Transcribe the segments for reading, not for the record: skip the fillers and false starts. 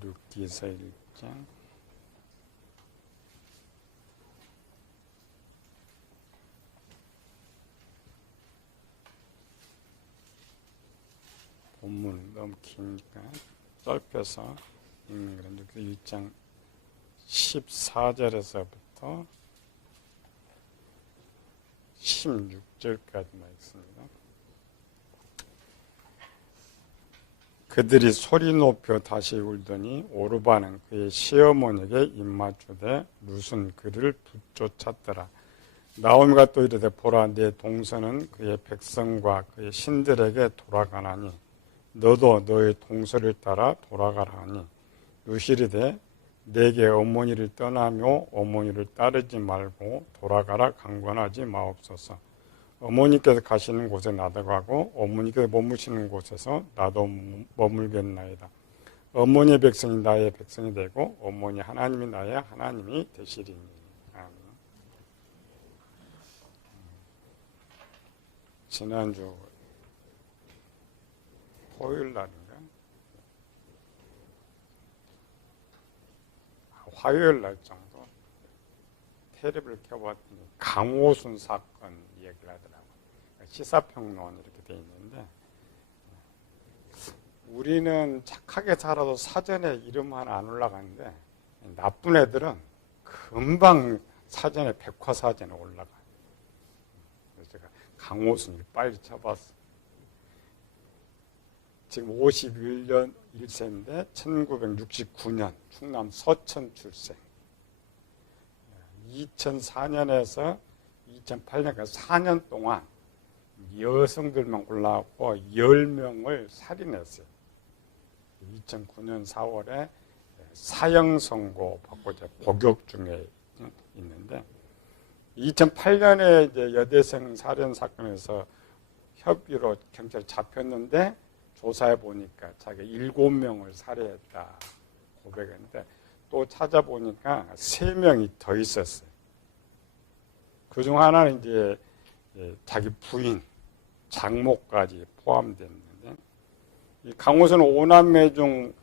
룻기서 1장 본문 너무 기니까 짧혀서 읽는 거는 룻기 1장 14절에서부터 16절까지만 있습니다. 그들이 소리 높여 다시 울더니 오르바는 그의 시어머니에게 입맞추되 룻은 그를 붙쫓았더라. 나오미가 또 이르되 보라 내 동서는 그의 백성과 그의 신들에게 돌아가나니 너도 너의 동서를 따라 돌아가라 하니 룻이 이르되 내게 어머니를 떠나며 어머니를 따르지 말고 돌아가라 강권하지 마옵소서. 어머니께서 가시는 곳에 나도 가고 어머니께서 머무시는 곳에서 나도 머물겠나이다. 어머니의 백성이 나의 백성이 되고 어머니 하나님이 나의 하나님이 되시리니. 아멘. 지난주 토요일 날인가? 화요일 날 정도 텔레비를 켜봤더니 강호순 사건 얘기를 하더라고요. 시사평론 이렇게 돼 있는데 우리는 착하게 살아도 사전에 이름 하나 안 올라가는데 나쁜 애들은 금방 사전에 백화사전에 올라가요. 그래서 제가 강호순을 빨리 쳐봤어요. 지금 51년 1세인데 1969년 충남 서천 출생. 2004년에서 2008년까지 4년 동안 여성들만 올라왔고 10명을 살인했어요. 2009년 4월에 사형 선고 받고 이제 복역 중에 있는데 2008년에 이제 여대생 살인 사건에서 협의로 경찰 잡혔는데 조사해 보니까 자기가 7명을 살해했다 고백했는데 또 찾아보니까 3명이 더 있었어요. 그중 하나는 이제 자기 부인, 장모까지 포함됐는데 이 강호선은 5남매 중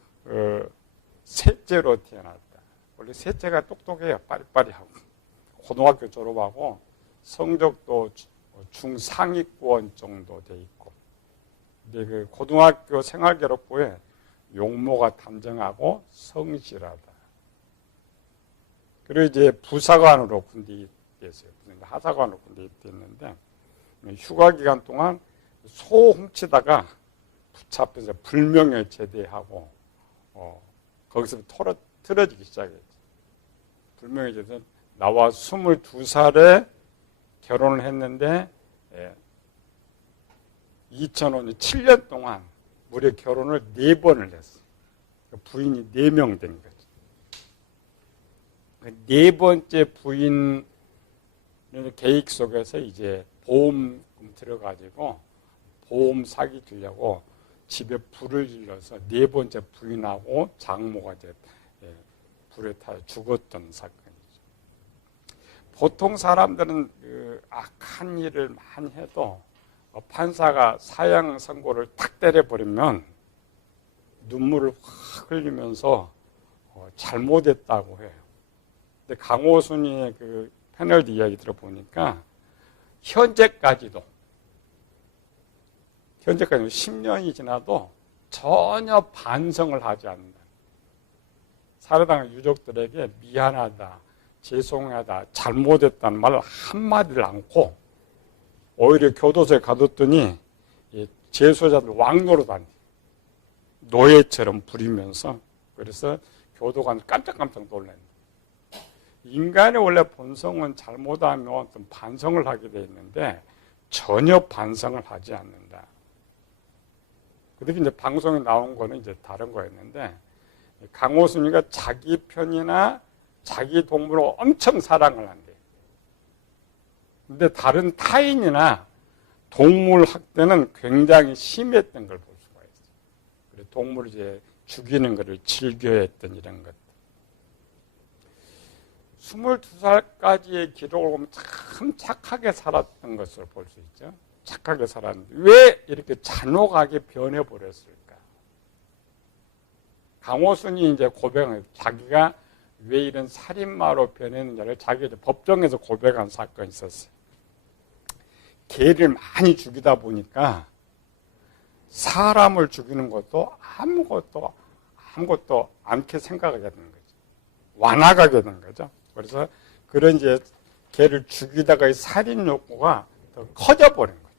셋째로 태어났다. 원래 셋째가 똑똑해요. 빠리빠리하고 고등학교 졸업하고 성적도 중상위권 정도 돼 있고 근데 그 고등학교 생활기록부에 용모가 단정하고 성실하다. 그리고 이제 부사관으로 군대 입대했어요. 하사관으로 군대 입대했는데 휴가 기간 동안 소 훔치다가 붙잡혀서 불명예 제대하고 거기서 틀어지기 시작했죠. 불명예 제대 나와 22살에 결혼을 했는데 2005년 7년 동안 무려 결혼을 4번을 했어요. 부인이 4명 된 거죠. 네 번째 부인 계획 속에서 이제 보험금 들어가지고 보험 사기 주려고 집에 불을 질러서 4번째 부인하고 장모가 이제 불에 타 죽었던 사건이죠. 보통 사람들은 그 악한 일을 많이 해도 판사가 사형 선고를 탁 때려버리면 눈물을 확 흘리면서 잘못했다고 해요. 근데 강호순이의 그 패널 이야기 들어보니까 현재까지도 10년이 지나도 전혀 반성을 하지 않는다. 살해당한 유족들에게 미안하다, 죄송하다, 잘못했다는 말 한마디를 않고 오히려 교도소에 가뒀더니 재소자들 왕노로 다니 노예처럼 부리면서 그래서 교도관 깜짝깜짝 놀랐네. 인간의 원래 본성은 잘못하면 좀 반성을 하게 돼 있는데 전혀 반성을 하지 않는다. 그렇게 이제 방송에 나온 거는 이제 다른 거였는데 강호순이가 자기 편이나 자기 동물을 엄청 사랑을 한대. 근데 다른 타인이나 동물 학대는 굉장히 심했던 걸 볼 수가 있어요. 그래서 동물을 이제 죽이는 것을 즐겨했던 이런 것. 22살까지의 기록을 보면 참 착하게 살았던 것을 볼 수 있죠. 착하게 살았는데 왜 이렇게 잔혹하게 변해버렸을까? 강호순이 이제 고백한 자기가 왜 이런 살인마로 변했는지를 자기가 이제 법정에서 고백한 사건이 있었어요. 개를 많이 죽이다 보니까 사람을 죽이는 것도 아무것도 않게 생각하게 되는 거죠. 완화가게 되는 거죠. 그래서 그런 이제 개를 죽이다가 이 살인 욕구가 더 커져버린 거죠.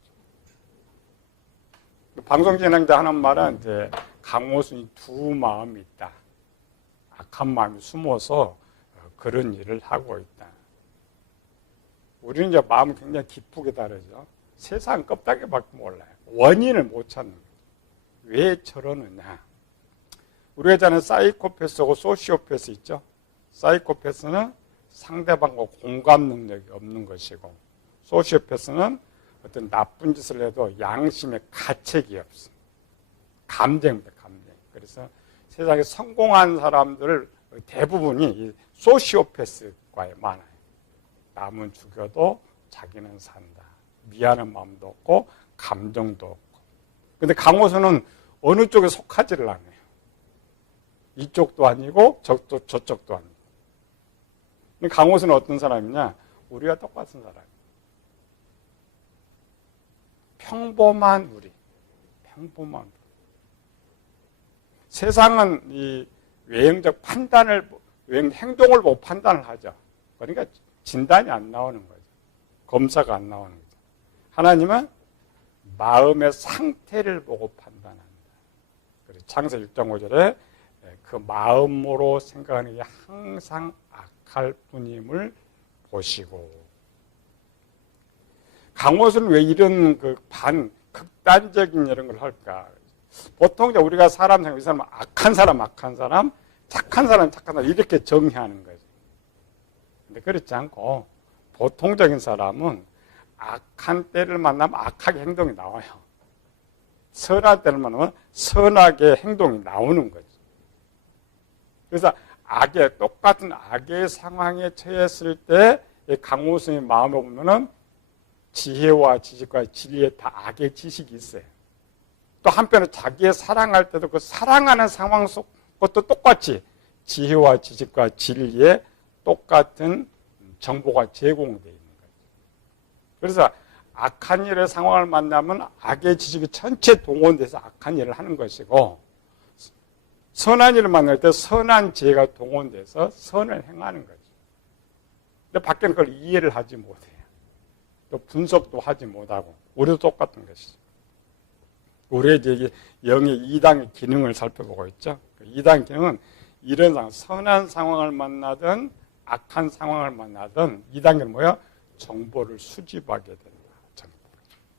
방송 진행자 하는 말은 이제 강호순이 두 마음이 있다. 악한 마음이 숨어서 그런 일을 하고 있다. 우리는 이제 마음이 굉장히 깊게 다르죠. 세상 껍데기밖에 몰라요. 원인을 못 찾는 거죠. 왜 저러느냐. 우리가 자는 사이코패스하고 소시오패스 있죠. 사이코패스는 상대방과 공감 능력이 없는 것이고, 소시오패스는 어떤 나쁜 짓을 해도 양심의 가책이 없어. 감정입니다, 감정. 그래서 세상에 성공한 사람들 대부분이 이 소시오패스과에 많아요. 남은 죽여도 자기는 산다. 미안한 마음도 없고 감정도 없고. 근데 강호순은 어느 쪽에 속하지를 않아요. 이쪽도 아니고 저쪽도 아니고. 근데 강호순은 어떤 사람이냐? 우리와 똑같은 사람이에요. 평범한 우리. 평범한 우리. 세상은 이 외형적 행동을 보고 판단을 하죠. 그러니까 진단이 안 나오는 거죠. 검사가 안 나오는 거죠. 하나님은 마음의 상태를 보고 판단한다. 그래서 창세기 6장 5절에 그 마음으로 생각하는 게 항상 악할 뿐임을 보시고. 강호순은 왜 이런 극단적인 이런 걸 할까? 보통 우리가 사람 생각, 이 사람은 악한 사람, 착한 사람 이렇게 정의하는 거죠. 근데 그렇지 않고 보통적인 사람은 악한 때를 만나면 악하게 행동이 나와요. 선한 때를 만나면 선하게 행동이 나오는 거죠. 그래서 똑같은 악의 상황에 처했을 때 강호순의 마음에 보면은 지혜와 지식과 진리에 다 악의 지식이 있어요. 또 한편으로 자기의 사랑할 때도 그 사랑하는 상황 속 것도 똑같이 지혜와 지식과 진리에 똑같은 정보가 제공되어 있는 거죠. 그래서 악한 일의 상황을 만나면 악의 지식이 전체 동원돼서 악한 일을 하는 것이고, 선한 일을 만날 때 선한 지혜가 동원돼서 선을 행하는 거죠. 근데 밖에는 그걸 이해를 하지 못해요. 또 분석도 하지 못하고. 우리도 똑같은 것이죠. 우리의 이제 영의 2단의 기능을 살펴보고 있죠. 2단 기능은 이런 상황, 선한 상황을 만나든 악한 상황을 만나든 2단계는 뭐야? 정보를 수집하게 된다. 정보.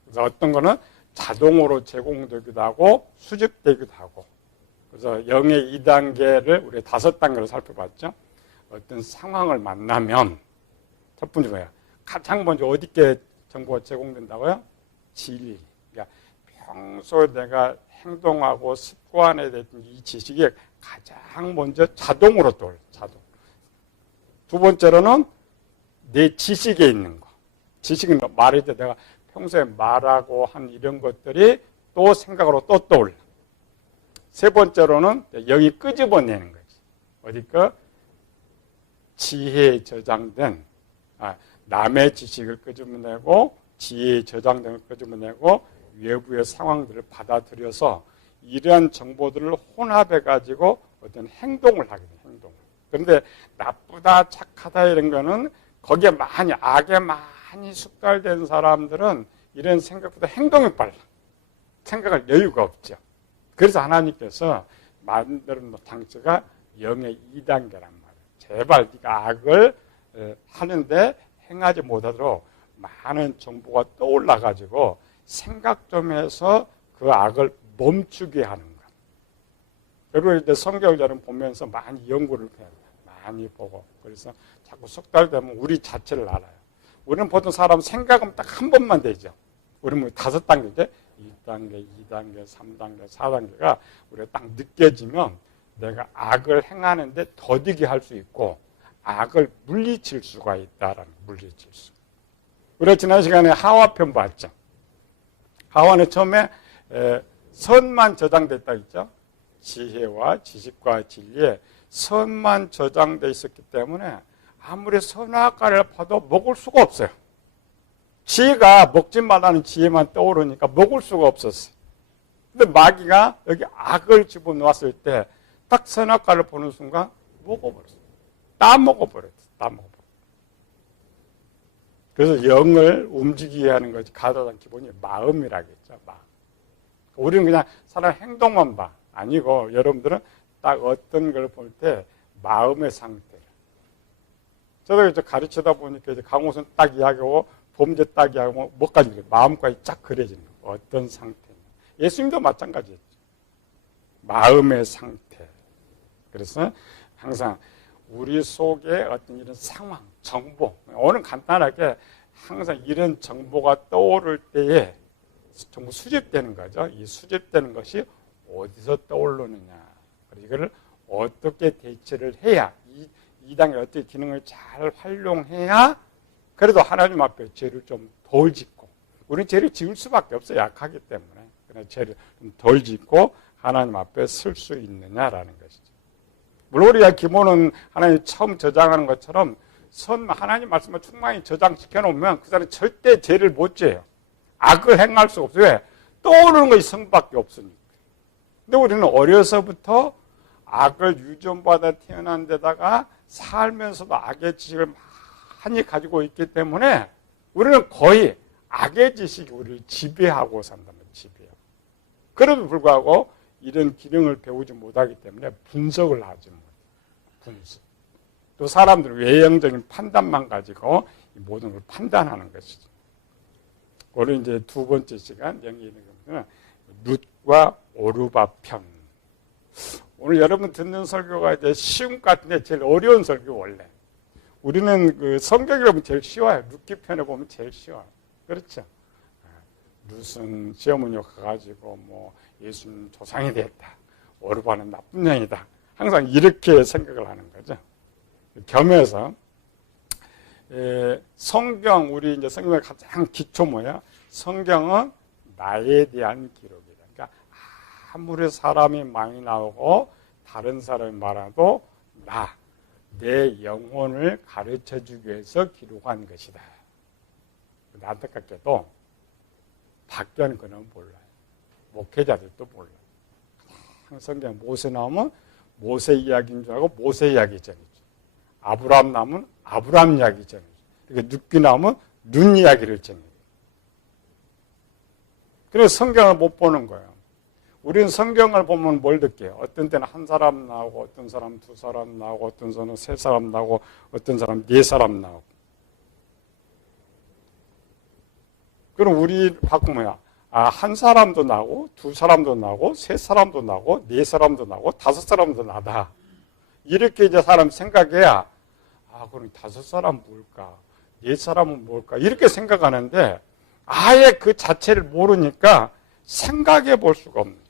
그래서 어떤 거는 자동으로 제공되기도 하고 수집되기도 하고. 그래서 영의 2단계를 우리 5단계로 살펴봤죠. 어떤 상황을 만나면 첫 번째 뭐야? 가장 먼저 어디께 정보가 제공된다고요? 진리. 그러니까 평소에 내가 행동하고 습관에 대한 이 지식이 가장 먼저 자동으로 떠올려. 자동. 두 번째로는 내 지식에 있는 거. 지식은 말할 때 내가 평소에 말하고 한 이런 것들이 또 생각으로 또 떠올려. 세 번째로는 여기 끄집어내는 거지. 어디까? 지혜에 저장된, 남의 지식을 끄집어내고 지혜에 저장된 걸 끄집어내고 외부의 상황들을 받아들여서 이러한 정보들을 혼합해가지고 어떤 행동을 하게 돼요. 행동을. 그런데 나쁘다, 착하다 이런 거는 거기에 악에 많이 숙달된 사람들은 이런 생각보다 행동이 빨라. 생각할 여유가 없죠. 그래서 하나님께서 만들어 놓은 장치가 영의 2단계란 말이에요. 제발 네가 악을 하는데 행하지 못하도록 많은 정보가 떠올라가지고 생각 좀 해서 그 악을 멈추게 하는 것. 그리고 이제 성경자는 보면서 많이 연구를 해요. 많이 보고. 그래서 자꾸 숙달되면 우리 자체를 알아요. 우리는 보통 사람 생각은 딱 한 번만 되죠. 우리는 뭐 5단계죠. 1단계, 2단계, 3단계, 4단계가 우리가 딱 느껴지면 내가 악을 행하는데 더디게 할 수 있고 악을 물리칠 수가 있다라는 물리칠 수. 우리가 지난 시간에 하와 편 봤죠. 하와는 처음에 선만 저장됐다 했죠. 지혜와 지식과 진리에 선만 저장되어 있었기 때문에 아무리 선악과를 봐도 먹을 수가 없어요. 지혜가 먹지 말라는 지혜만 떠오르니까 먹을 수가 없었어요. 근데 마귀가 여기 악을 집어넣었을 때 딱 선악과를 보는 순간 먹어버렸어요. 다 먹어버렸어요. 다 먹어버렸어요. 그래서 영을 움직이게 하는 것이 가장 기본이 마음이라겠죠. 마음. 우리는 그냥 사람 행동만 봐. 아니고 여러분들은 딱 어떤 걸 볼 때 마음의 상태. 저도 이제 가르치다 보니까 이제 강호선 딱 이야기하고 범죄 딱 이야기하고 뭐까지 그래. 마음까지 쫙 그려지는 거. 어떤 상태냐. 예수님도 마찬가지였죠. 마음의 상태. 그래서 항상 우리 속에 어떤 이런 상황, 정보, 오늘 간단하게 항상 이런 정보가 떠오를 때에 전부 수집되는 거죠. 이 수집되는 것이 어디서 떠오르느냐. 그리고 이걸 어떻게 대처를 해야 이 당에 어떻게 기능을 잘 활용해야 그래도 하나님 앞에 죄를 좀 덜 짓고 우리는 죄를 지을 수밖에 없어요. 약하기 때문에. 그래서 죄를 좀 덜 짓고 하나님 앞에 설 수 있느냐라는 것이죠. 물론 우리가 기본은 하나님 처음 저장하는 것처럼 하나님 말씀을 충만히 저장시켜 놓으면 그 사람은 절대 죄를 못 져요. 악을 행할 수 없어요. 왜? 떠오르는 것이 성밖에 없으니까. 근데 우리는 어려서부터 악을 유전받아 태어난 데다가 살면서도 악의 지식을 많이 가지고 있기 때문에 우리는 거의 악의 지식이 우리를 지배하고 산단 말이에요. 지배하고. 그럼에도 불구하고 이런 기능을 배우지 못하기 때문에 분석을 하지 못해요. 분석. 또 사람들은 외형적인 판단만 가지고 이 모든 걸 판단하는 것이죠. 오늘 이제 두 번째 시간 영이 있는 것은 룻과 오르바 편. 오늘 여러분 듣는 설교가 이제 쉬운 것 같은데 제일 어려운 설교 원래. 우리는 그 성경에 보면 제일 쉬워요. 룻기 편에 보면 제일 쉬워요. 그렇죠? 룻은 시어머니가 가가지고 뭐 예수님 조상이 됐다. 오르바는 나쁜 년이다. 항상 이렇게 생각을 하는 거죠. 겸해서 성경 우리 이제 성경의 가장 기초 뭐야? 성경은 나에 대한 기록이다. 그러니까 아무리 사람이 많이 나오고 다른 사람이 말해도 내 영혼을 가르쳐주기 위해서 기록한 것이다. 안타깝게도 밖에는 그는 몰라요. 목회자들도 몰라요. 성경 모세 나오면 모세 이야기인 줄 알고 모세 이야기 전이죠. 아브라함 나오면 아브라함 이야기 전이죠. 이렇게 룻기 나오면 룻 이야기를 전이죠. 그래서 성경을 못 보는 거예요. 우리는 성경을 보면 뭘 느껴요? 어떤 때는 한 사람 나오고 어떤 사람 두 사람 나오고 어떤 사람은 세 사람 나오고 어떤 사람 네 사람 나오고. 그럼 우리 바꾸면 한 사람도 나오고 두 사람도 나오고 세 사람도 나오고 네 사람도 나오고 다섯 사람도 나다. 이렇게 이제 사람 생각해야 그럼 다섯 사람 뭘까? 네 사람은 뭘까? 이렇게 생각하는데 아예 그 자체를 모르니까 생각해 볼 수가 없는 거죠.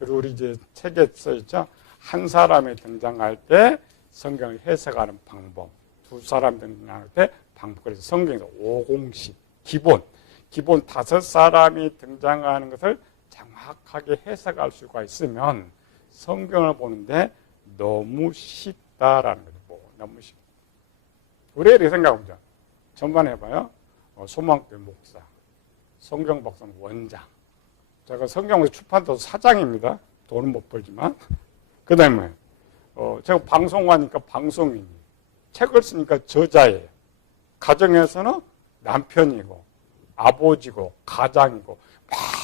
그리고 우리 이제 책에 써있죠. 한 사람이 등장할 때 성경을 해석하는 방법, 두 사람 등장할 때 방법. 그래서 성경에서 5공식, 기본 다섯 사람이 등장하는 것을 정확하게 해석할 수가 있으면 성경을 보는데 너무 쉽다라는 거죠. 너무 쉽다. 우리 이렇게 생각해보자. 전반 해봐요. 소망교회 목사, 성경 박사는 원장. 제가 성경을 출판도 사장입니다. 돈은 못 벌지만. 그 다음에 제가 방송하니까 방송인이, 책을 쓰니까 저자예요. 가정에서는 남편이고 아버지고 가장이고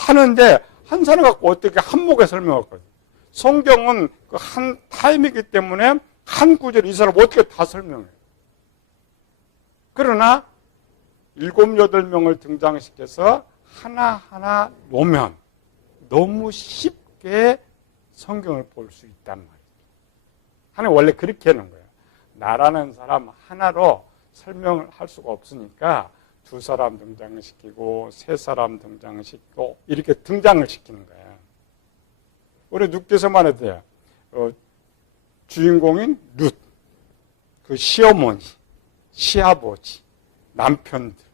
많은데 한 사람 갖고 어떻게 한목에 설명할 거예요. 성경은 그 한 타임이기 때문에 한 구절 이 사람 어떻게 다 설명해요. 그러나 7, 8명을 등장시켜서 하나하나 놓으면 너무 쉽게 성경을 볼 수 있단 말이에요. 하나님 원래 그렇게 하는 거예요. 나라는 사람 하나로 설명을 할 수가 없으니까 두 사람 등장을 시키고 세 사람 등장을 시키고 이렇게 등장을 시키는 거예요. 우리 룻기서만 해도 돼요. 주인공인 룻, 그 시어머니, 시아버지, 남편들,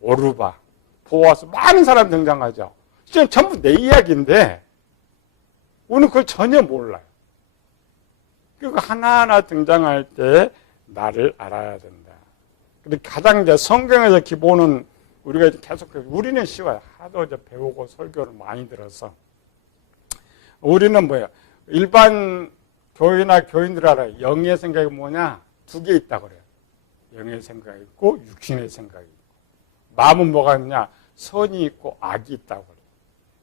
오르바, 보아스 많은 사람 등장하죠. 지금 전부 내 이야기인데 우리는 그걸 전혀 몰라요. 그리고 하나하나 등장할 때 나를 알아야 된다. 근데 가장 이제 성경에서 기본은 우리가 계속, 우리는 쉬워요. 하도 이제 배우고 설교를 많이 들어서. 우리는 뭐예요? 일반 교회나 교인들 알아요. 영의 생각이 뭐냐? 두 개 있다고 그래요. 영의 생각이 있고, 육신의 생각이 있고. 마음은 뭐가 있냐? 선이 있고, 악이 있다고 그래요.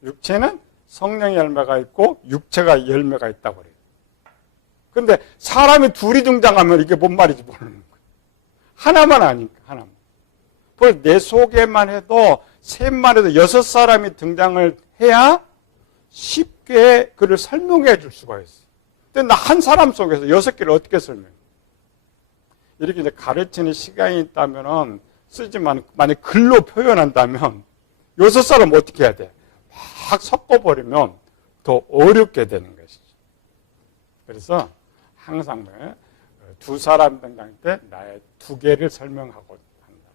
육체는 성령의 열매가 있고, 육체가 열매가 있다고 그래요. 근데 사람이 둘이 등장하면 이게 뭔 말인지 모르는 거예요. 하나만 아니까, 하나만. 내 속에만 해도, 셋만 해도 6사람이 등장을 해야 쉽게 그를 설명해 줄 수가 있어요. 근데 나 한 사람 속에서 6개를 어떻게 설명해? 이렇게 이제 가르치는 시간이 있다면은 쓰지만, 만약 글로 표현한다면, 6사람 어떻게 해야 돼? 막 섞어버리면 더 어렵게 되는 것이죠. 그래서 항상 두 사람 등장할 때 나의 2개를 설명하고 한다.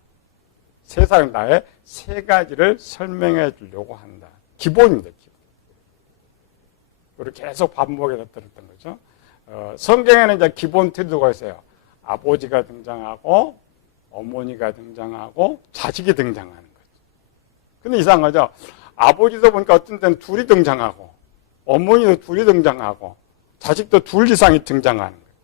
세 사람 나의 3가지를 설명해 주려고 한다. 기본입니다, 기본. 그리고 계속 반복해서 들었던 거죠. 성경에는 이제 기본 태도가 있어요. 아버지가 등장하고, 어머니가 등장하고, 자식이 등장하는 거죠. 근데 이상하죠? 아버지도 보니까 어떤 때는 둘이 등장하고, 어머니도 둘이 등장하고, 자식도 둘 이상이 등장하는 거예요.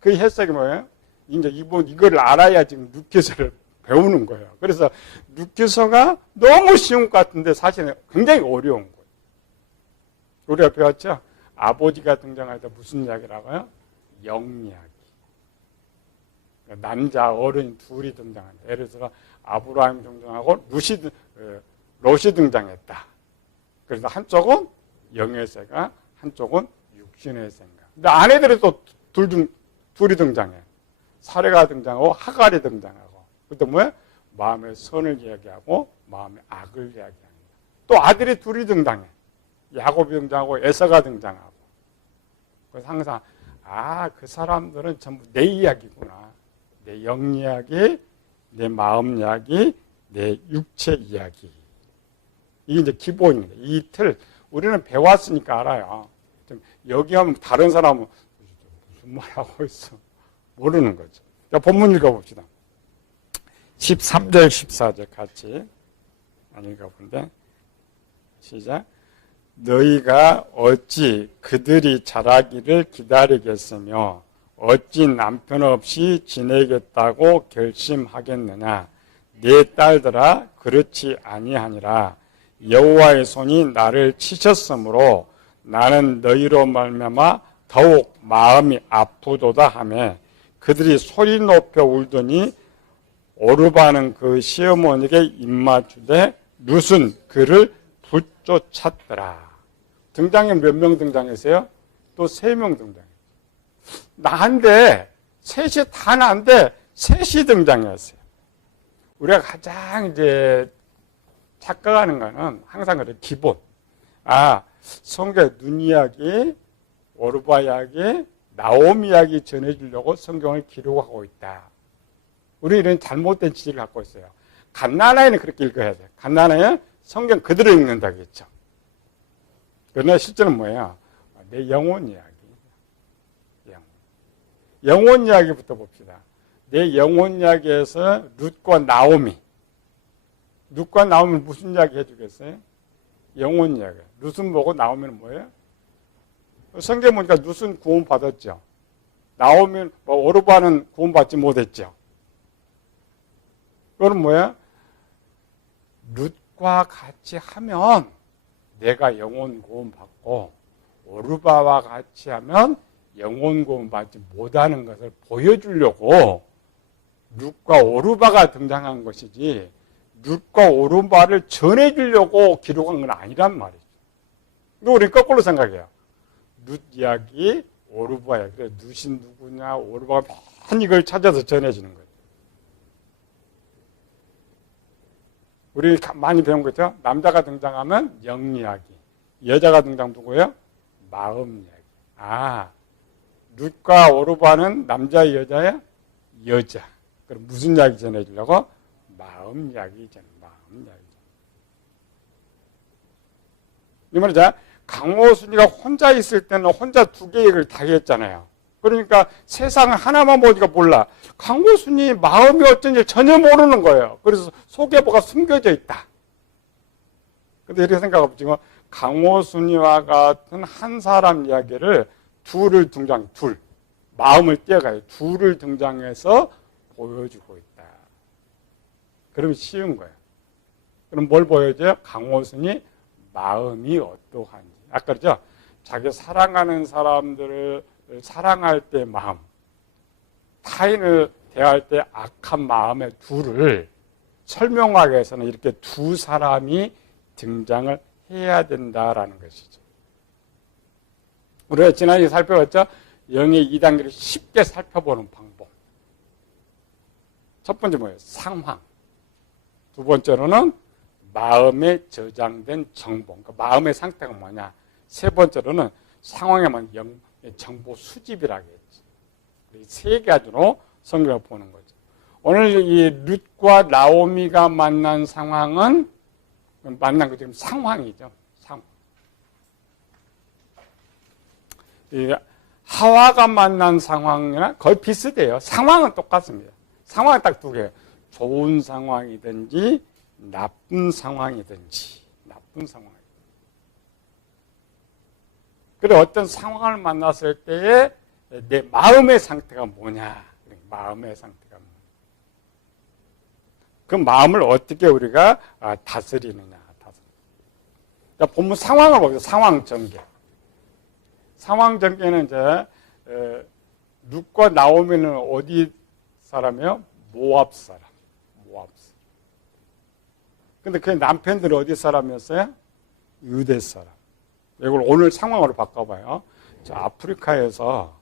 그 해석이 뭐예요? 이제 이걸 알아야 지금 룻기서를 배우는 거예요. 그래서 룻기서가 너무 쉬운 것 같은데 사실은 굉장히 어려운 거예요. 우리가 배웠죠? 아버지가 등장할 때 무슨 이야기라고요? 영이야기. 남자 어른 둘이 등장한다. 예를 들어서 아브라함이 등장하고 롯이 등장했다. 그래서 한쪽은 영의 생각, 한쪽은 육신의 생각. 근데 아내들이 또 둘이 등장해. 사례가 등장하고 하갈이 등장하고. 그때 뭐야? 마음의 선을 이야기하고 마음의 악을 이야기합니다. 또 아들이 둘이 등장해. 야곱이 등장하고 에서가 등장하고. 그래서 항상 그 사람들은 전부 내 이야기구나. 내 영 이야기, 내 마음 이야기, 내 육체 이야기. 이게 이제 기본입니다. 이 틀 우리는 배웠으니까 알아요. 여기 하면 다른 사람은 무슨 말 하고 있어 모르는 거죠. 자, 본문 읽어봅시다. 13절 14절 같이 안 읽어본데 시작. 너희가 어찌 그들이 자라기를 기다리겠으며 어찌 남편 없이 지내겠다고 결심하겠느냐. 네 딸들아 그렇지 아니하니라. 여호와의 손이 나를 치셨으므로 나는 너희로 말미암아 더욱 마음이 아프도다 하며 그들이 소리 높여 울더니 오르바는 그 시어머니에게 입맞추되 룻은 그를 붙쫓았더라. 등장에 몇 명 등장했어요? 또 3명 등장했어요. 나한테 셋이 다 나한테 셋이 등장했어요. 우리가 가장 이제 착각하는 거는 항상 그래 기본. 성경 눈 이야기, 오르바 이야기, 나옴 이야기 전해주려고 성경을 기록하고 있다. 우리 이런 잘못된 지식을 갖고 있어요. 갓나나에는 그렇게 읽어야 돼요. 갓나나에 성경 그대로 읽는다고 했죠. 그러나 실제는 뭐예요? 내 영혼 이야기. 영혼 이야기부터 봅시다. 내 영혼 이야기에서 룻과 나오미. 룻과 나오미는 무슨 이야기 해주겠어요? 영혼 이야기. 룻은 뭐고 나오미는 뭐예요? 성경 보니까 룻은 구원 받았죠. 나오미는 오르바는 구원 받지 못했죠. 그거는 뭐야? 룻과 같이 하면 내가 영혼 구원 받고 오르바와 같이 하면 영혼 구원 받지 못하는 것을 보여주려고 룻과 오르바가 등장한 것이지 룻과 오르바를 전해주려고 기록한 건 아니란 말이죠. 근데 우리는 거꾸로 생각해요. 룻 이야기, 오르바 이야기. 그래, 룻이 누구냐, 오르바가 맨 이걸 찾아서 전해주는 거예요. 우리 많이 배운 거죠? 남자가 등장하면 영 이야기, 여자가 등장 누구예요? 마음 이야기. 룻과 오르바는 남자의 여자야? 여자. 그럼 무슨 이야기 전해주려고? 마음 이야기 전해. 마음 이야기. 이 말이죠. 강호순이가 혼자 있을 때는 혼자 두 개의 일을 다 했잖아요. 그러니까 세상 하나만 보니까 몰라. 강호순이 마음이 어쩐지 전혀 모르는 거예요. 그래서 속에 뭐가 숨겨져 있다. 근데 이렇게 생각하면 지금 강호순이와 같은 한 사람 이야기를 둘을 둘. 마음을 떼어가요. 둘을 등장해서 보여주고 있다. 그러면 쉬운 거예요. 그럼 뭘 보여줘요? 강호순이 마음이 어떠한지. 아까 그러죠? 자기 사랑하는 사람들을 사랑할 때 마음, 타인을 대할 때 악한 마음의 둘을 설명하기 위해서는 이렇게 두 사람이 등장을 해야 된다라는 것이죠. 우리가 지난주에 살펴봤죠? 영의 2단계를 쉽게 살펴보는 방법. 첫 번째 뭐예요? 상황. 두 번째로는 마음에 저장된 정보. 그러니까 마음의 상태가 뭐냐. 세 번째로는 상황에만 정보 수집이라고 했지. 이 세 가지로 성경을 보는 거죠. 오늘 이 룻과 나오미가 만난 상황은 만난 거 지금 상황이죠. 상황. 이 하와가 만난 상황이나 거의 비슷해요. 상황은 똑같습니다. 상황은 딱 두 개예요. 좋은 상황이든지 나쁜 상황이든지. 나쁜 상황. 그리고 어떤 상황을 만났을 때에 내 마음의 상태가 뭐냐. 마음의 상태가 뭐냐. 그 마음을 어떻게 우리가 다스리느냐. 그러니까 본문 상황을 보죠. 상황 전개. 상황 전개는 이제 룻과 나오미는 어디 사람이에요? 모압 사람. 모압 사람. 근데 그 남편들은 어디 사람이었어요? 유대 사람. 이걸 오늘 상황으로 바꿔봐요. 자, 아프리카에서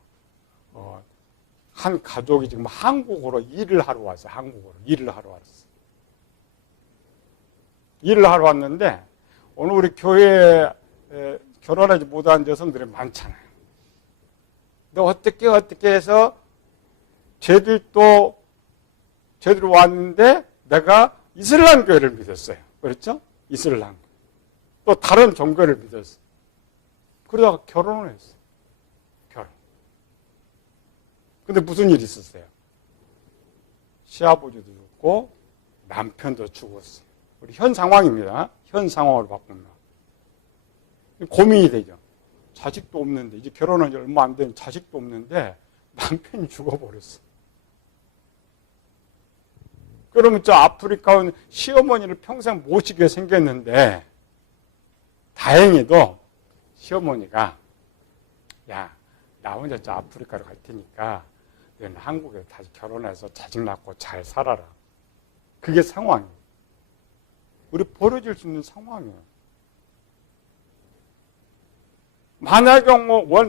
한 가족이 지금 한국으로 일을 하러 왔어요. 한국으로 일을 하러 왔어요. 일을 하러 왔는데 오늘 우리 교회에 결혼하지 못한 여성들이 많잖아요. 근데 어떻게 해서 쟤들도 왔는데 내가 이슬람 교회를 믿었어요. 그렇죠? 이슬람. 또 다른 종교를 믿었어요. 그러다가 결혼을 했어요. 결혼. 근데 무슨 일이 있었어요? 시아버지도 죽고 남편도 죽었어요. 우리 현 상황입니다. 현 상황으로 바꾸면. 고민이 되죠. 자식도 없는데, 이제 결혼한 지 얼마 안 된 자식도 없는데 남편이 죽어버렸어. 그러면 저 아프리카 온 시어머니를 평생 모시게 생겼는데 다행히도 시어머니가 야, 나 혼자 저 아프리카로 갈 테니까 너는 한국에 다시 결혼해서 자식 낳고 잘 살아라. 그게 상황이에요. 우리 벌어질 수 있는 상황이에요. 만약에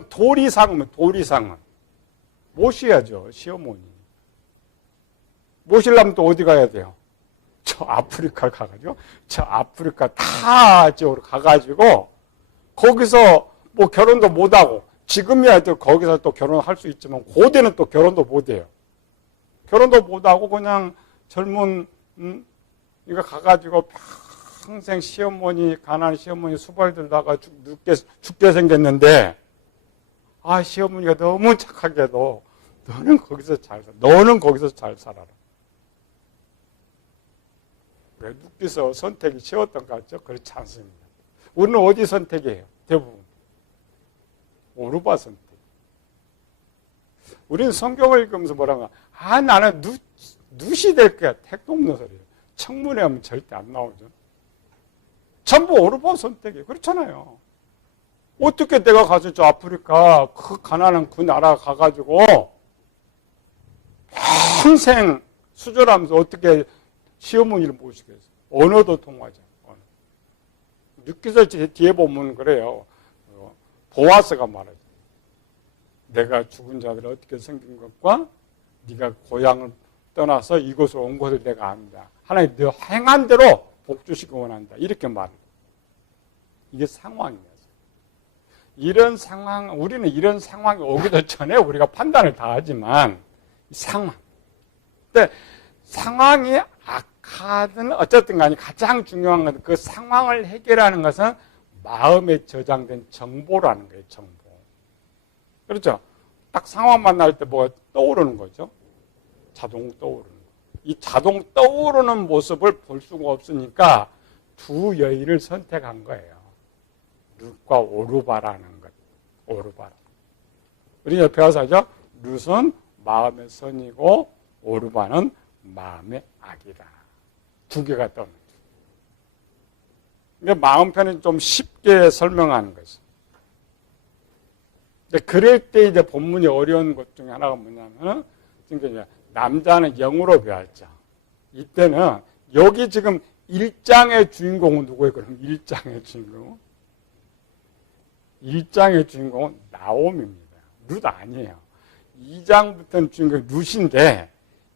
도리상은 모셔야죠. 시어머니. 모시려면 또 어디 가야 돼요? 저 아프리카 가가지고 저 아프리카 타 지역으로 가가지고 거기서 뭐 결혼도 못하고 지금이야 또 거기서 또 결혼할 수 있지만 고대는 또 결혼도 못해요. 결혼도 못하고 그냥 젊은 이거 가가지고 평생 시어머니 가난한 시어머니 수발 들다가 죽게 생겼는데 시어머니가 너무 착하게도 너는 거기서 잘 살아라. 왜 눕기서 선택이 쉬웠던 것 같죠? 그렇지 않습니다. 우리는 어디 선택이에요? 대부분 오르바 선택. 우리는 성경을 읽으면서 뭐라고 나는 룻이 될 거야. 택도 없는 소리예요. 청문회 하면 절대 안 나오죠. 전부 오르바 선택이에요. 그렇잖아요. 어떻게 내가 가서 저 아프리카 그 가난한 그 나라 가가지고 평생 수절하면서 어떻게 시어머니를 모시겠어요? 언어도 통하죠. 룻기서 뒤에 보면 그래요. 보아스가 말하죠. 내가 죽은 자들이 어떻게 생긴 것과 네가 고향을 떠나서 이곳으로 온 것을 내가 안다. 하나님 너 행한 대로 복 주시기 원한다. 이렇게 말해요. 이게 상황이에요. 이런 상황, 우리는 이런 상황이 오기도 전에 우리가 판단을 다 하지만 상황. 근데 상황이 악하든 어쨌든 간에 가장 중요한 건 그 상황을 해결하는 것은 마음에 저장된 정보라는 거예요. 정보. 그렇죠? 딱 상황만 날 때 뭐가 떠오르는 거죠. 자동 떠오르는 거. 이 자동 떠오르는 모습을 볼 수가 없으니까 두 여인을 선택한 거예요. 룻과 오르바라는 것. 오르바. 우리 옆에 와서 하죠. 룻은 마음의 선이고 오르바는 마음의 악이라. 두 개가 떠오르는 거죠. 그러니까 마음편은 좀 쉽게 설명하는 거죠. 그럴 때 이제 본문이 어려운 것 중에 하나가 뭐냐면, 그러니까 남자는 영으로 배웠죠. 이때는 여기 지금 1장의 주인공은 누구예요? 그럼 1장의 주인공은? 1장의 주인공은 나옴입니다. 룻 아니에요. 2장부터는 주인공이 룻인데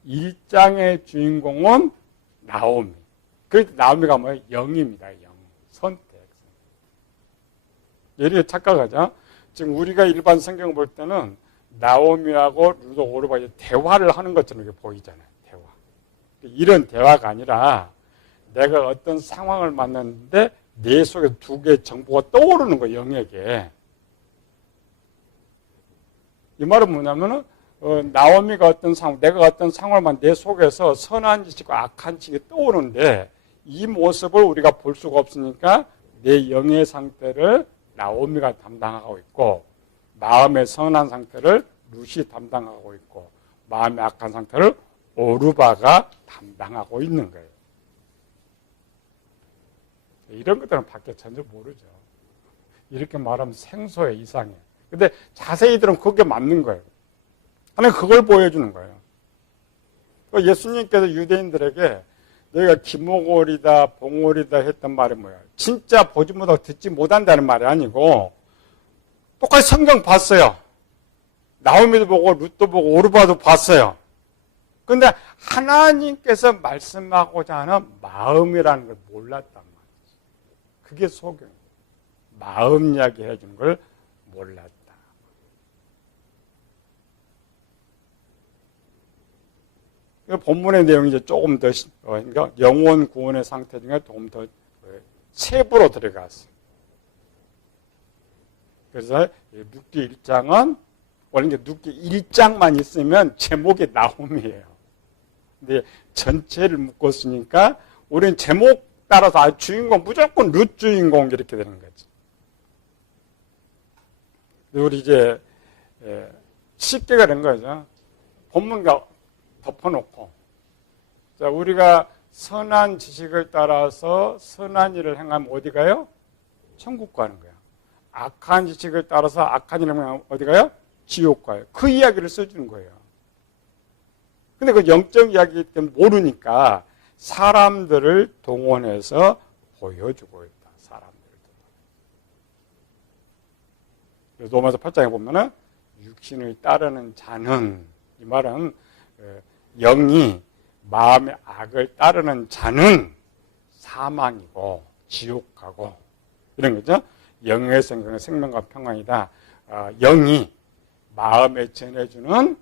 1장의 주인공은 나오미. 그래서 나오미가 뭐예요? 영입니다. 영. 선택. 예리에 착각하죠. 지금 우리가 일반 성경을 볼 때는 나오미하고 룻 오르바 대화를 하는 것처럼 이렇게 보이잖아요. 대화. 이런 대화가 아니라 내가 어떤 상황을 만났는데 내 속에 두 개의 정보가 떠오르는 거예요. 영에게. 이 말은 뭐냐면은 나오미가 어떤 상황, 내가 어떤 상황을 내 속에서 선한 지식과 악한 지식이 떠오르는데 이 모습을 우리가 볼 수가 없으니까 내 영의 상태를 나오미가 담당하고 있고 마음의 선한 상태를 룻이 담당하고 있고 마음의 악한 상태를 오르바가 담당하고 있는 거예요. 이런 것들은 밖에 전혀 모르죠. 이렇게 말하면 생소해, 이상해. 근데 자세히 들으면 그게 맞는 거예요. 하나님 그걸 보여주는 거예요. 예수님께서 유대인들에게 너희가 기목월이다, 봉월이다 했던 말이 뭐야? 진짜 보지 못하고 듣지 못한다는 말이 아니고 똑같이 성경 봤어요. 나오미도 보고 룻도 보고 오르바도 봤어요. 그런데 하나님께서 말씀하고자 하는 마음이라는 걸 몰랐단 말이지. 그게 소경. 마음 이야기 해주는 걸 몰랐다. 본문의 내용이 이제 조금 더, 그러니까 영혼 구원의 상태 중에 조금 더 세부로 들어갔어요. 그래서 룻기 1장은, 원래 룻기 1장만 있으면 제목이 나옴이에요. 근데 전체를 묶었으니까 우리는 제목 따라서 주인공, 무조건 룻 주인공 이렇게 되는 거지. 우리 이제 쉽게가 된 거죠. 본문과 덮어놓고, 자, 우리가 선한 지식을 따라서 선한 일을 행하면 어디 가요? 천국 가는 거야. 악한 지식을 따라서 악한 일을 행하면 어디 가요? 지옥 가요. 그 이야기를 써주는 거예요. 근데 그 영적 이야기이기 때문에 모르니까 사람들을 동원해서 보여주고 있다. 사람들도. 그래서 로마서 8장에 보면은 육신을 따르는 자는, 이 말은 영이 마음의 악을 따르는 자는 사망이고 지옥 가고 이런 거죠. 영의 생각은 생명과 평안이다. 영이 마음에 전해주는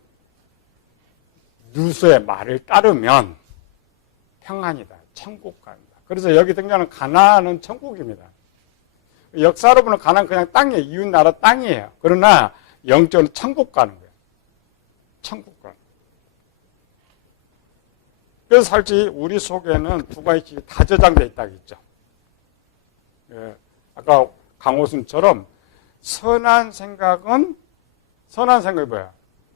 누수의 말을 따르면 평안이다. 천국 간다. 그래서 여기 등장하는 가나안은 천국입니다. 역사로 보면 가나안 그냥 땅이에요. 이웃 나라 땅이에요. 그러나 영적으로 천국 가는 거예요. 천국 가는 거예요. 그래서 사실 우리 속에는 두 가지 다 저장되어 있다고 했죠. 예, 아까 강호순처럼 선한 생각이 뭐야?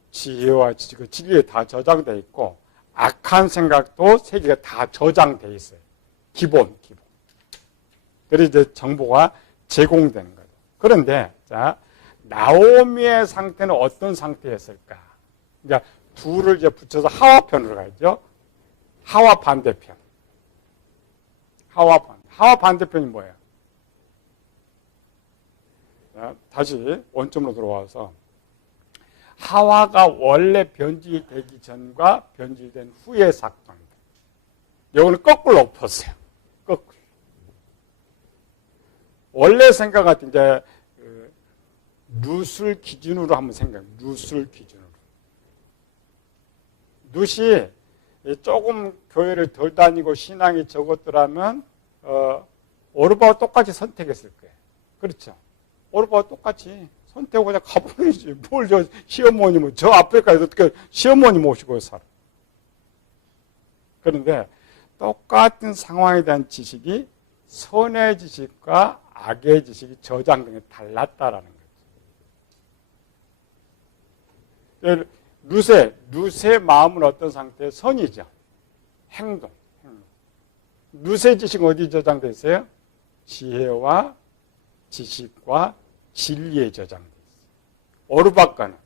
지혜와 진리에 다 저장되어 있고 악한 생각도 세 개가 다 저장되어 있어요. 기본. 그래서 이제 정보가 제공되는 거죠. 그런데 자, 나오미의 상태는 어떤 상태였을까? 그러니까 둘을 이제 붙여서 하와편으로 가죠. 하와 반대편. 하와 반대편이 뭐예요? 자, 다시 원점으로 들어와서 하와가 원래 변질되기 전과 변질된 후의 사건. 이거는 거꾸로 엎었어요. 거꾸로. 원래 생각할 때 이제 룻을 기준으로 한번 생각해요. 룻을 기준으로. 룻이 조금 교회를 덜 다니고 신앙이 적었더라면 오르바와 똑같이 선택했을 거예요. 그렇죠. 오르바와 똑같이 손 떼고 그냥 가버리지. 뭘 저 시어머니, 저 앞에까지 어떻게 시어머니 모시고 살아. 그런데 똑같은 상황에 대한 지식이 선의 지식과 악의 지식이 저장등에 달랐다라는 거죠. 룻의 마음은 어떤 상태의 선이죠. 행동. 룻의 지식은 어디 저장되어 있어요? 지혜와 지식과 진리에 저장되어 있어요. 오르박과는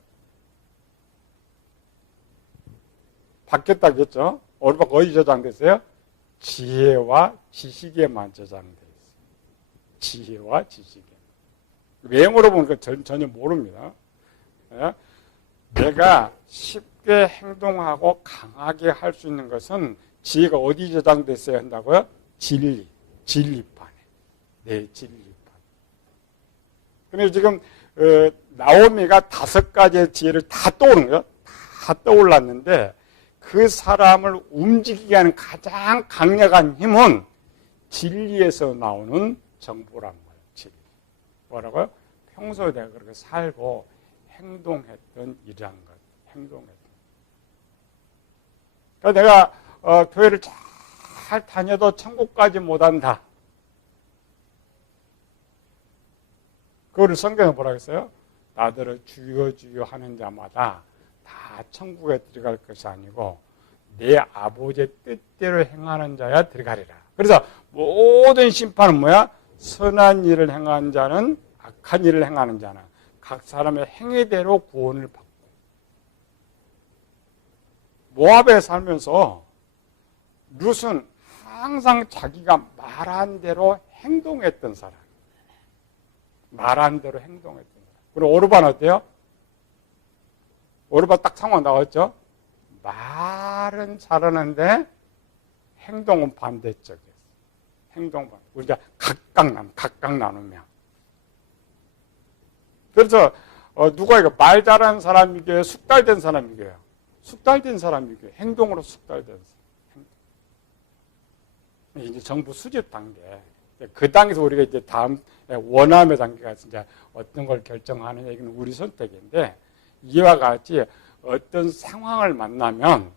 바뀌었다겠죠? 오르박과 어디 저장되어 있어요? 지혜와 지식에만 저장되어 있어요. 지혜와 지식에. 왜 물어보니까 전혀 모릅니다. 내가 쉽게 행동하고 강하게 할 수 있는 것은 지혜가 어디 저장됐어야 한다고요? 진리판에. 내 진리판. 그래서 지금 나오미가 5가지의 지혜를 다 떠오른 거예요. 다 떠올랐는데 그 사람을 움직이게 하는 가장 강력한 힘은 진리에서 나오는 정보란 거예요. 진리. 뭐라고요? 평소에 내가 그렇게 살고 행동했던 이러한 것. 행동했던. 그러니까 내가 교회를 잘 다녀도 천국까지 못한다. 그거를 성경에 뭐라고 했어요? 나더러 주여 주여 하는 자마다 다 천국에 들어갈 것이 아니고 내 아버지의 뜻대로 행하는 자야 들어가리라. 그래서 모든 심판은 뭐야? 선한 일을 행하는 자는 악한 일을 행하는 자는 각 사람의 행위대로 구원을 받고. 모압에 살면서 룻은 항상 자기가 말한 대로 행동했던 사람. 말한 대로 행동했던 사람. 그리고 오르바는 어때요? 오르바 딱 상황 나왔죠? 말은 잘하는데 행동은 반대쪽이었어요. 행동 반대. 우리가 각각 나누면. 그래서 누가 이거 말 잘하는 사람이 이겨요? 숙달된 사람이 이겨요? 숙달된 사람이 이겨요. 행동으로 숙달된 사람. 이제 정부 수집 단계. 그 단계에서 우리가 이제 다음 원함의 단계가 이제 어떤 걸 결정하느냐 이건 우리 선택인데 이와 같이 어떤 상황을 만나면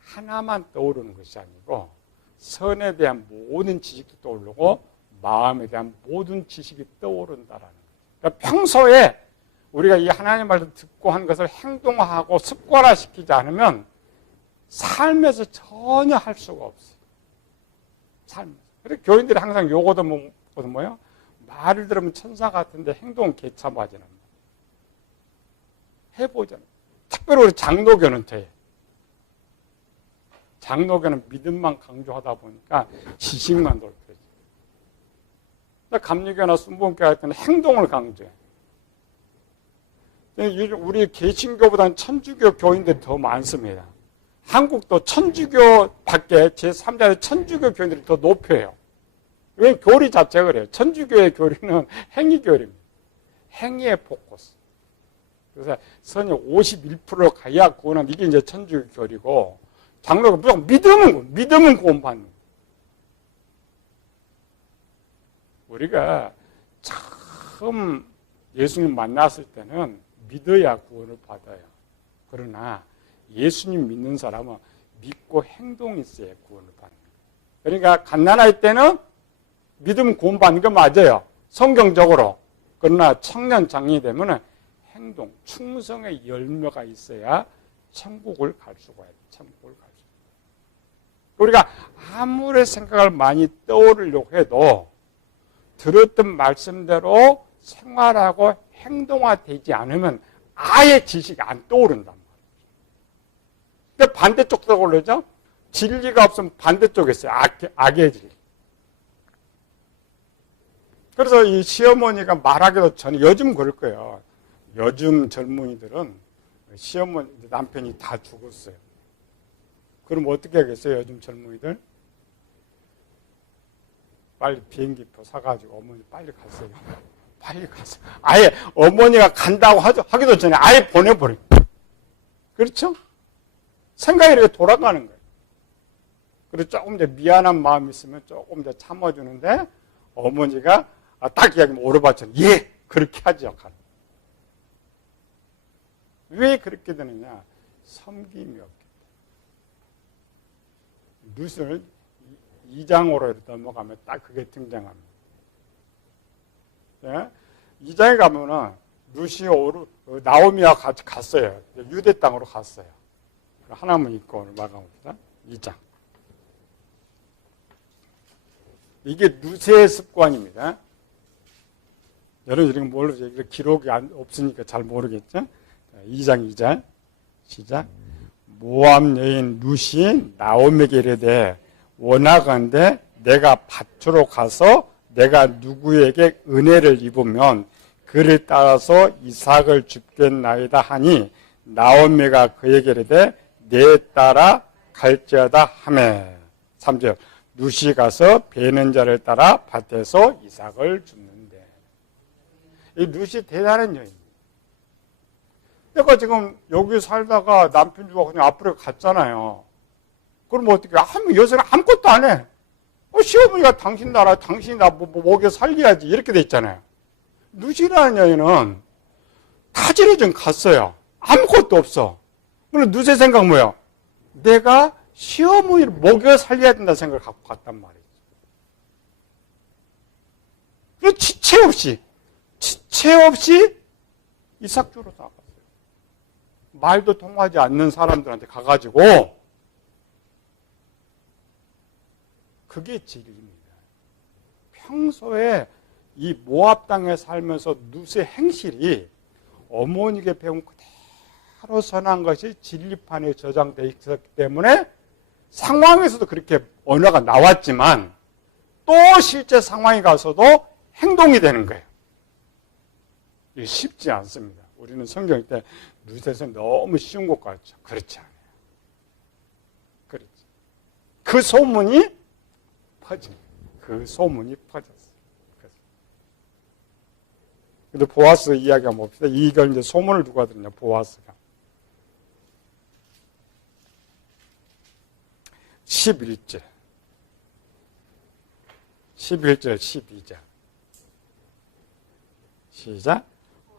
하나만 떠오르는 것이 아니고 선에 대한 모든 지식도 떠오르고 마음에 대한 모든 지식이 떠오른다라는 거예요. 그러니까 평소에 우리가 이 하나님의 말을 듣고 한 것을 행동하고 습관화시키지 않으면 삶에서 전혀 할 수가 없어요. 삶에서. 그래서 교인들이 항상 요거도 뭐예요? 말을 들으면 천사 같은데 행동은 개참하지는 않아요. 해보잖아요. 특별히 우리 장로교는 돼요. 장로교는 믿음만 강조하다 보니까 지식만 넓혀져. 감리교나 순복음교 할 때는 행동을 강조해. 우리 개신교보다는 천주교 교인들이 더 많습니다. 한국도 천주교 밖에 제3자의 천주교 교인들이 더 높여요. 왜냐하면 교리 자체가 그래요. 천주교의 교리는 행위교리입니다. 행위에 포커스. 그래서 선이 51%로 가야 구원은 이게 이제 천주교 교리고 장로가 무조건 믿음은 구원받는. 우리가 처음 예수님 만났을 때는 믿어야 구원을 받아요. 그러나 예수님 믿는 사람은 믿고 행동이 있어야 구원을 받는 거예요. 그러니까 갓난아이 때는 믿음 구원받는 거 맞아요. 성경적으로. 그러나 청년 장년이 되면 행동, 충성의 열매가 있어야 천국을 갈 수가 있어요. 천국을 갈 수. 우리가 아무리 생각을 많이 떠오르려고 해도 들었던 말씀대로 생활하고 행동화되지 않으면 아예 지식이 안 떠오른단 말이에요. 근데 반대쪽도 떠오르죠? 진리가 없으면 반대쪽에 있어요. 악의 진리. 그래서 이 시어머니가 말하기도 전에 요즘 그럴 거예요. 요즘 젊은이들은 시어머니 남편이 다 죽었어요. 그럼 어떻게 하겠어요? 요즘 젊은이들? 빨리 비행기표 사가지고 어머니 빨리 가세요. 빨리 가세요. 아예 어머니가 간다고 하기도 전에 아예 보내버려요. 그렇죠? 생각이 이렇게 돌아가는 거예요. 그리고 조금 이제 미안한 마음이 있으면 조금 이제 참아주는데 어머니가 딱 이야기하면 오르바처럼 예 그렇게 하죠. 왜 그렇게 되느냐? 섬김이 없기 때문에. 룻을 2장으로 넘어가면 딱 그게 등장합니다. 네? 2장에 가면은 룻이 나오미와 같이 갔어요. 유대 땅으로 갔어요. 하나만 읽고 오늘 마감합니다. 2장. 이게 룻의 습관입니다. 여러분 이런 거 모르죠. 기록이 없으니까 잘 모르겠죠. 2장 시작. 모압 여인 룻이 나오미에게 이르되 원하건대 내가 밭으로 가서 내가 누구에게 은혜를 입으면 그를 따라서 이삭을 줍겠나이다 하니 나오미가 그에게 이르되 내 따라 갈지어다 하매. 3절. 룻이 가서 베는 자를 따라 밭에서 이삭을 줍는데. 이 룻이 대단한 여인입니다. 내가 지금 여기 살다가 남편 주고 그냥 앞으로 갔잖아요. 그럼 어떻게 여자는 아무것도 안 해. 시어머니가 당신 나라 당신이 나 먹여 살려야지 이렇게 돼 있잖아요. 룻이라는 여인은 타지로 좀 갔어요. 아무것도 없어. 그럼 룻의 생각 뭐예요? 내가 시어머니를 먹여 살려야 된다는 생각을 갖고 갔단 말이죠. 그리고 지체 없이 이삭 주러 나갔어요. 말도 통하지 않는 사람들한테 가가지고 그게 진리입니다. 평소에 이 모압 땅에 살면서 룻의 행실이 어머니에게 배운 그대로 선한 것이 진리판에 저장되어 있었기 때문에 상황에서도 그렇게 언어가 나왔지만 또 실제 상황에 가서도 행동이 되는 거예요. 이게 쉽지 않습니다. 우리는 성경 때 룻에서 너무 쉬운 것 같죠. 그렇지 않아요. 그렇지. 그 소문이 퍼진 그 소문이 퍼졌어요. 근데 보아스 이야기 한번 봅시다. 이걸 이제 소문을 누가 들었냐? 보아스가. 11절, 12절. 시작.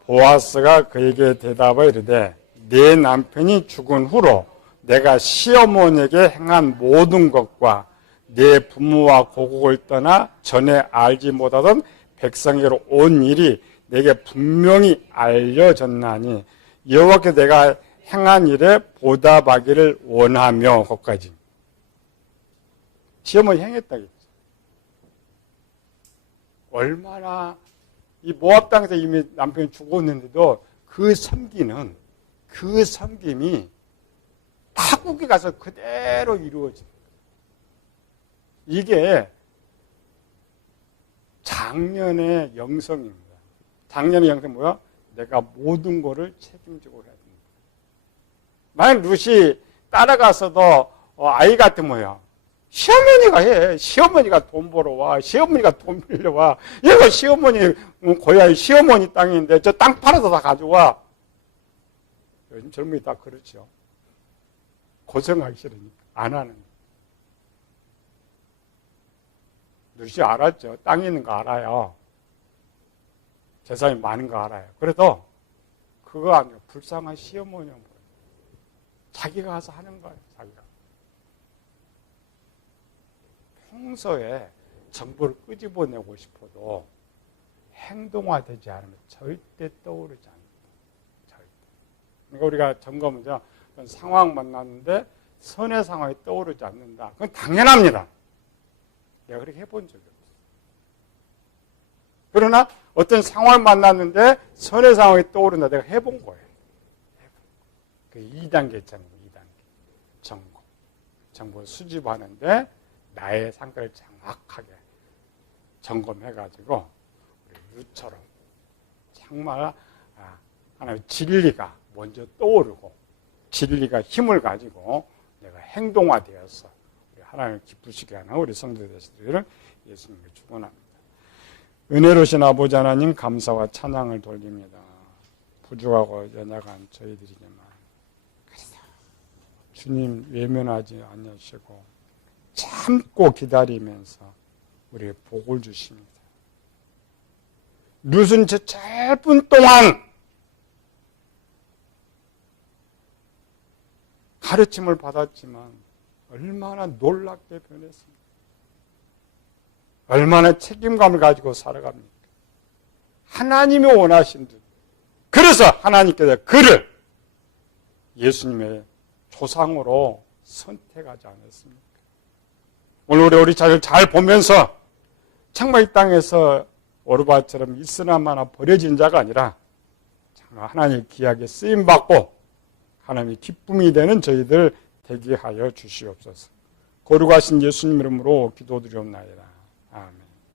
보아스가 그에게 대답을 이르되 내 남편이 죽은 후로 내가 시어머니에게 행한 모든 것과 내 부모와 고국을 떠나 전에 알지 못하던 백성에게로 온 일이 내게 분명히 알려졌나니 여호와께 내가 행한 일에 보답하기를 원하며. 거기까지. 시어머니 행했다겠죠. 얼마나 이 모압 땅에서 이미 남편이 죽었는데도 그 섬김이 타국에 가서 그대로 이루어집니다. 이게 작년의 영성입니다. 작년의 영성이 뭐야? 내가 모든 거를 책임지고 해야 됩니다. 만약 룻이 따라가서도 아이 같으면 뭐야? 시어머니가 해. 시어머니가 돈 벌어와. 시어머니가 돈 빌려와. 얘가 시어머니 고향이 시어머니 땅인데 저 땅 팔아서 다 가져와. 요즘 젊은이 다 그렇죠. 고생하기 싫으니까 안 하는. 룻이 알았죠. 땅에 있는 거 알아요. 재산이 많은 거 알아요. 그래도 그거 아니고 불쌍한 시어머니는 뭐예요? 자기가 가서 하는 거예요. 자기가. 평소에 정보를 끄집어내고 싶어도 행동화되지 않으면 절대 떠오르지 않는다. 절대. 그러니까 우리가 점검은요, 상황 만났는데 선의 상황이 떠오르지 않는다. 그건 당연합니다. 내가 그렇게 해본 적이 없어요. 그러나 어떤 상황을 만났는데 선의 상황이 떠오른다. 내가 해본 거예요. 그 2단계 점검, 2단계. 점검. 정보를 수집하는데 나의 상태를 정확하게 점검해가지고 우리 룻처럼 정말 하나의 진리가 먼저 떠오르고 진리가 힘을 가지고 내가 행동화되어서 우리 하나님을 기쁘시게 하는 우리 성도들 되시기를 예수님을 축원합니다. 은혜로우신 아버지 하나님 감사와 찬양을 돌립니다. 부족하고 연약한 저희들이지만 그래서 주님 외면하지 않으시고 참고 기다리면서 우리의 복을 주십니다. 룻은 저 짧은 동안 가르침을 받았지만 얼마나 놀랍게 변했습니까? 얼마나 책임감을 가지고 살아갑니까? 하나님이 원하신 듯. 그래서 하나님께서 그를 예수님의 조상으로 선택하지 않았습니까? 오늘 우리 자를 잘 보면서 정말 이 땅에서 오르바처럼 있으나마나 버려진 자가 아니라 정말 하나님의 귀하게 쓰임받고 하나님의 기쁨이 되는 저희들 되게 하여 주시옵소서. 거룩하신 예수님 이름으로 기도드리옵나이다. 아멘.